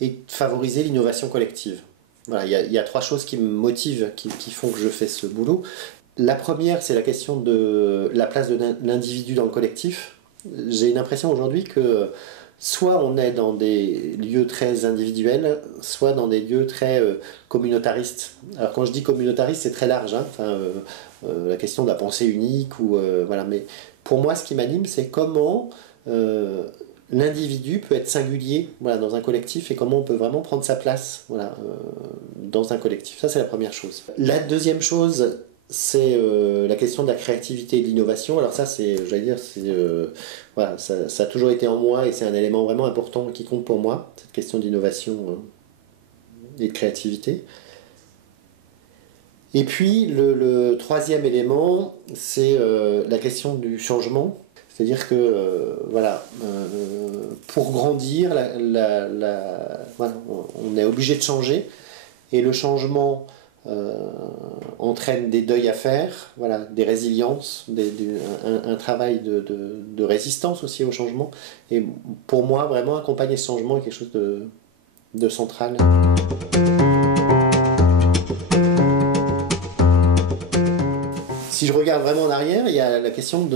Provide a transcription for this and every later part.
et de favoriser l'innovation collective. Voilà, il y a trois choses qui me motivent, qui font que je fais ce boulot. La première, c'est la question de la place de l'individu dans le collectif. J'ai une impression aujourd'hui que soit on est dans des lieux très individuels, soit dans des lieux très communautaristes. Alors quand je dis communautariste, c'est très large, hein. Enfin, la question de la pensée unique, voilà. Mais pour moi, ce qui m'anime, c'est comment l'individu peut être singulier, voilà, dans un collectif, et comment on peut vraiment prendre sa place, voilà, dans un collectif. Ça, c'est la première chose. La deuxième chose, c'est la question de la créativité et de l'innovation. Alors ça, j'allais dire, voilà, ça a toujours été en moi, et c'est un élément vraiment important qui compte pour moi, cette question d'innovation et de créativité. Et puis le troisième élément, c'est la question du changement. C'est-à-dire que voilà, pour grandir, voilà, on est obligé de changer, et le changement entraîne des deuils à faire, voilà, des résiliences, un travail de résistance aussi au changement. Et pour moi, vraiment, accompagner ce changement est quelque chose de central. Si je regarde vraiment en arrière, il y a la question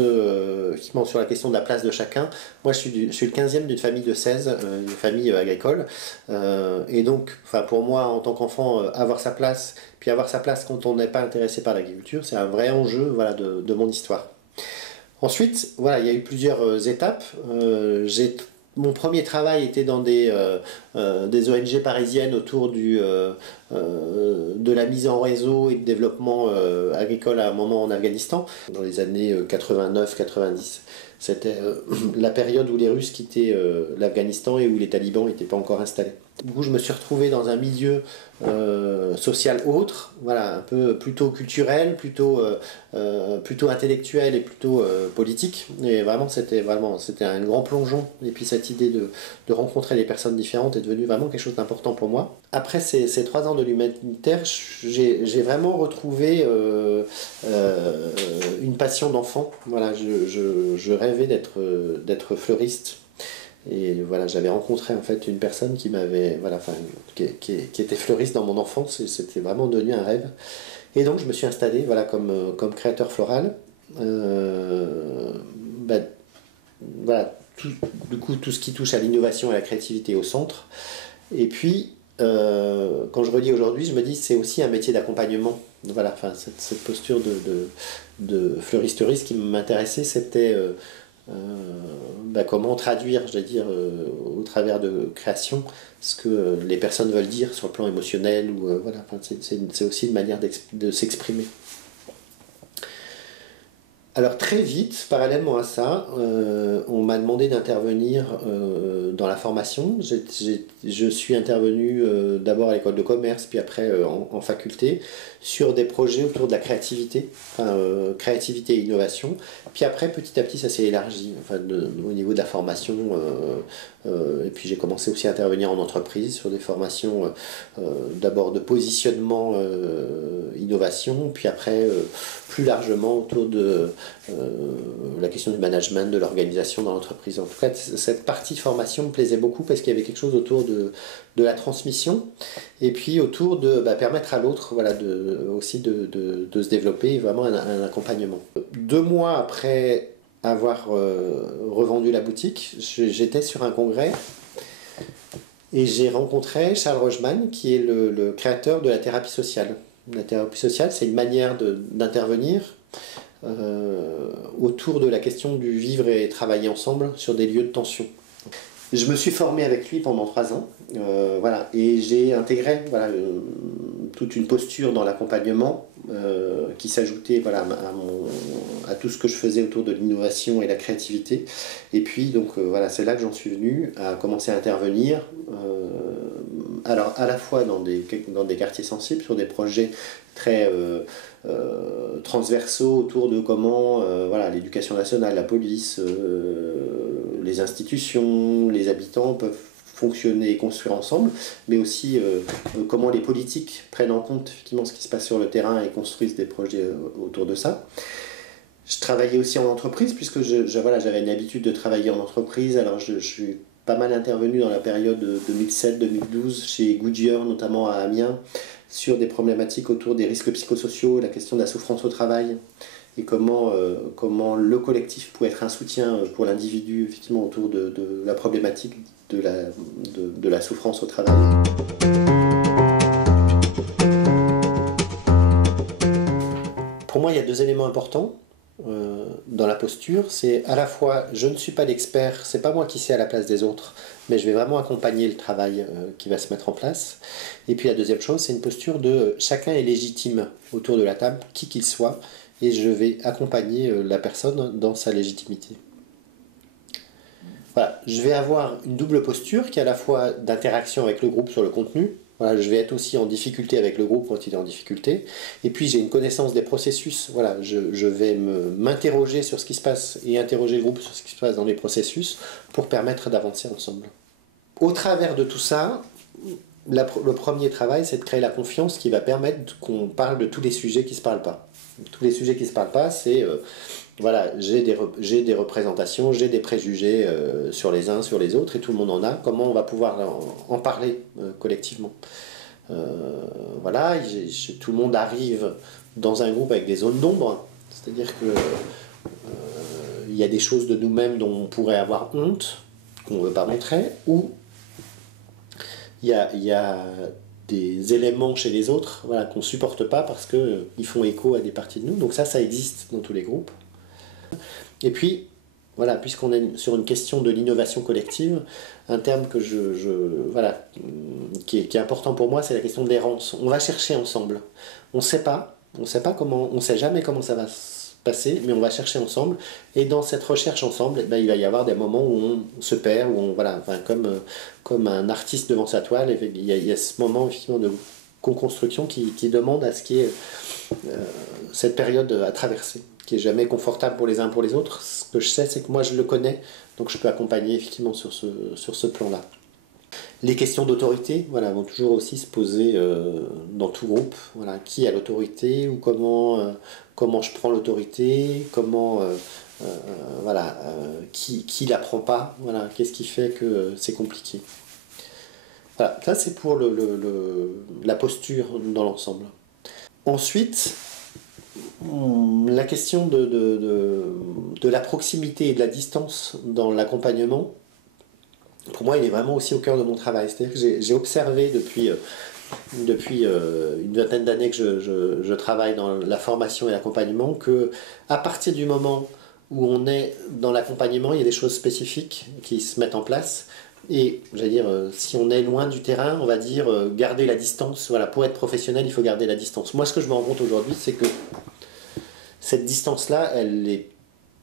sur la question de la place de chacun. Moi, je suis le 15e d'une famille de 16, une famille agricole. Et donc, pour moi, en tant qu'enfant, avoir sa place, puis avoir sa place quand on n'est pas intéressé par l'agriculture, c'est un vrai enjeu, voilà, de mon histoire. Ensuite, voilà, il y a eu plusieurs étapes. Mon premier travail était dans des ONG parisiennes autour de la mise en réseau et de développement agricole à un moment en Afghanistan, dans les années 89-90. C'était la période où les Russes quittaient l'Afghanistan et où les talibans n'étaient pas encore installés. Du coup, je me suis retrouvé dans un milieu social autre, voilà, un peu plutôt culturel, plutôt intellectuel et plutôt politique. Et vraiment, c'était un grand plongeon. Et puis cette idée de rencontrer des personnes différentes est devenue vraiment quelque chose d'important pour moi. Après ces 3 ans de l'humanitaire, j'ai vraiment retrouvé une passion d'enfant. Voilà, je rêvais d'être fleuriste. Et voilà, j'avais rencontré en fait une personne qui m'avait, voilà, qui était fleuriste dans mon enfance, et c'était vraiment devenu un rêve. Et donc je me suis installé, voilà, comme créateur floral. Voilà, du coup, tout ce qui touche à l'innovation et à la créativité au centre. Et puis, quand je relis aujourd'hui, je me dis c'est aussi un métier d'accompagnement. Voilà, cette posture de fleuristerie, ce qui m'intéressait, c'était comment traduire, je vais dire, au travers de création, ce que les personnes veulent dire sur le plan émotionnel, voilà, c'est aussi une manière de s'exprimer. Alors très vite, parallèlement à ça, on m'a demandé d'intervenir dans la formation. Je suis intervenu d'abord à l'école de commerce, puis après en faculté, sur des projets autour de la créativité, créativité et innovation. Puis après, petit à petit, ça s'est élargi, au niveau de la formation. Et puis j'ai commencé aussi à intervenir en entreprise sur des formations d'abord de positionnement, innovation, puis après plus largement autour de la question du management, de l'organisation dans l'entreprise. En tout cas, cette partie formation me plaisait beaucoup parce qu'il y avait quelque chose autour de la transmission, et puis autour de permettre à l'autre, voilà, aussi de se développer, vraiment un accompagnement. 2 mois après avoir revendu la boutique, j'étais sur un congrès et j'ai rencontré Charles Rogeman, qui est le créateur de la thérapie sociale. La thérapie sociale, c'est une manière d'intervenir autour de la question du vivre et travailler ensemble sur des lieux de tension. Je me suis formé avec lui pendant 3 ans, voilà, et j'ai intégré, voilà, toute une posture dans l'accompagnement qui s'ajoutait, voilà, à tout ce que je faisais autour de l'innovation et la créativité. Et puis donc voilà, c'est là que j'en suis venu à commencer à intervenir, alors à la fois dans des quartiers sensibles, sur des projets très transversaux autour de comment voilà, l'éducation nationale, la police, les institutions, les habitants peuvent fonctionner et construire ensemble, mais aussi comment les politiques prennent en compte effectivement ce qui se passe sur le terrain et construisent des projets autour de ça. Je travaillais aussi en entreprise, puisque voilà, j'avais l'habitude de travailler en entreprise. Alors je suis pas mal intervenu dans la période 2007-2012 chez Goodyear, notamment à Amiens, sur des problématiques autour des risques psychosociaux, la question de la souffrance au travail, et comment le collectif pouvait être un soutien pour l'individu, effectivement, autour de la problématique de la souffrance au travail. Pour moi, il y a deux éléments importants dans la posture. C'est à la fois, je ne suis pas l'expert, c'est pas moi qui sais à la place des autres, mais je vais vraiment accompagner le travail qui va se mettre en place. Et puis la deuxième chose, c'est une posture de chacun est légitime autour de la table, qui qu'il soit, et je vais accompagner la personne dans sa légitimité. Voilà, je vais avoir une double posture qui est à la fois d'interaction avec le groupe sur le contenu. Voilà, je vais être aussi en difficulté avec le groupe quand il est en difficulté. Et puis j'ai une connaissance des processus. Voilà, je vais m'interroger sur ce qui se passe et interroger le groupe sur ce qui se passe dans les processus pour permettre d'avancer ensemble. Au travers de tout ça, le premier travail, c'est de créer la confiance qui va permettre qu'on parle de tous les sujets qui ne se parlent pas. Tous les sujets qui ne se parlent pas, c'est voilà, j'ai des représentations, j'ai des préjugés sur les uns, sur les autres, et tout le monde en a. Comment on va pouvoir en parler collectivement voilà, tout le monde arrive dans un groupe avec des zones d'ombre, c'est-à-dire que il y a des choses de nous-mêmes dont on pourrait avoir honte, qu'on ne veut pas montrer, ou il y a des éléments chez les autres, voilà, qu'on ne supporte pas parce qu'ils font écho à des parties de nous. Donc ça existe dans tous les groupes. Et puis, voilà, puisqu'on est sur une question de l'innovation collective, un terme que voilà, qui est important pour moi, c'est la question de l'errance. On va chercher ensemble. On sait sait jamais comment ça va se passer, mais on va chercher ensemble. Et dans cette recherche ensemble, eh ben, il va y avoir des moments où on se perd, où voilà, enfin, comme un artiste devant sa toile, il y a ce moment effectivement de co-construction qui demande à ce qu'il y ait cette période à traverser, qui est jamais confortable pour les uns pour les autres. Ce que je sais, c'est que moi je le connais, donc je peux accompagner effectivement sur ce plan-là. Les questions d'autorité, voilà, vont toujours aussi se poser dans tout groupe. Voilà, qui a l'autorité ou comment je prends l'autorité, voilà, qui la prend pas, voilà, qu'est-ce qui fait que c'est compliqué. Voilà, ça c'est pour la posture dans l'ensemble. Ensuite, la question de la proximité et de la distance dans l'accompagnement, pour moi, il est vraiment aussi au cœur de mon travail. C'est-à-dire que j'ai observé depuis une vingtaine d'années que je travaille dans la formation et l'accompagnement, que à partir du moment où on est dans l'accompagnement, il y a des choses spécifiques qui se mettent en place. Et j'allais dire, si on est loin du terrain, on va dire garder la distance. Voilà, pour être professionnel, il faut garder la distance. Moi, ce que je me rends compte aujourd'hui, c'est que cette distance-là, elle est,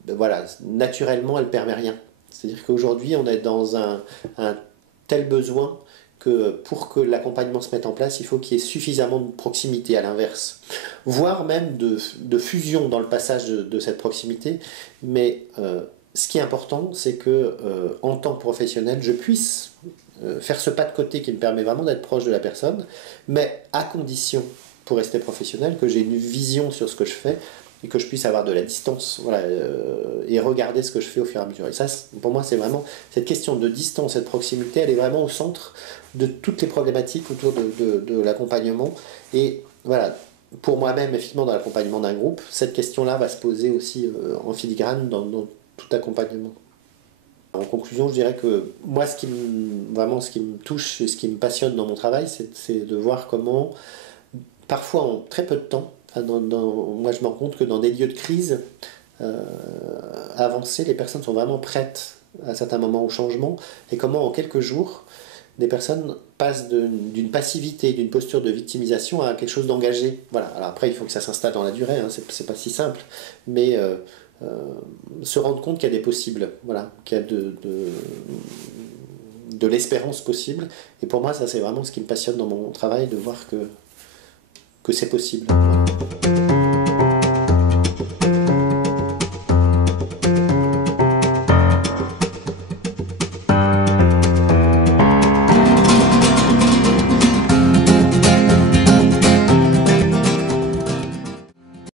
voilà, naturellement, elle permet rien. C'est-à-dire qu'aujourd'hui, on est dans un tel besoin que pour que l'accompagnement se mette en place, il faut qu'il y ait suffisamment de proximité, à l'inverse. Voire même de fusion dans le passage de cette proximité. Mais ce qui est important, c'est que en tant que professionnel, je puisse faire ce pas de côté qui me permet vraiment d'être proche de la personne, mais à condition, pour rester professionnel, que j'ai une vision sur ce que je fais et que je puisse avoir de la distance, voilà, et regarder ce que je fais au fur et à mesure. Et ça, pour moi, c'est vraiment cette question de distance et de proximité, elle est vraiment au centre de toutes les problématiques autour de l'accompagnement. Et voilà, pour moi-même, effectivement, dans l'accompagnement d'un groupe, cette question-là va se poser aussi en filigrane dans tout accompagnement. En conclusion, je dirais que moi, ce qui me touche et ce qui me passionne dans mon travail, c'est de voir comment, parfois en très peu de temps, moi je me rends compte que dans des lieux de crise avancés, les personnes sont vraiment prêtes à certains moments au changement, et comment en quelques jours, des personnes passent d'une passivité, d'une posture de victimisation à quelque chose d'engagé. Voilà. Alors après, il faut que ça s'installe dans la durée, hein, c'est pas si simple, mais se rendre compte qu'il y a des possibles, voilà, qu'il y a de l'espérance possible. Et pour moi, ça c'est vraiment ce qui me passionne dans mon travail, de voir que c'est possible. Voilà.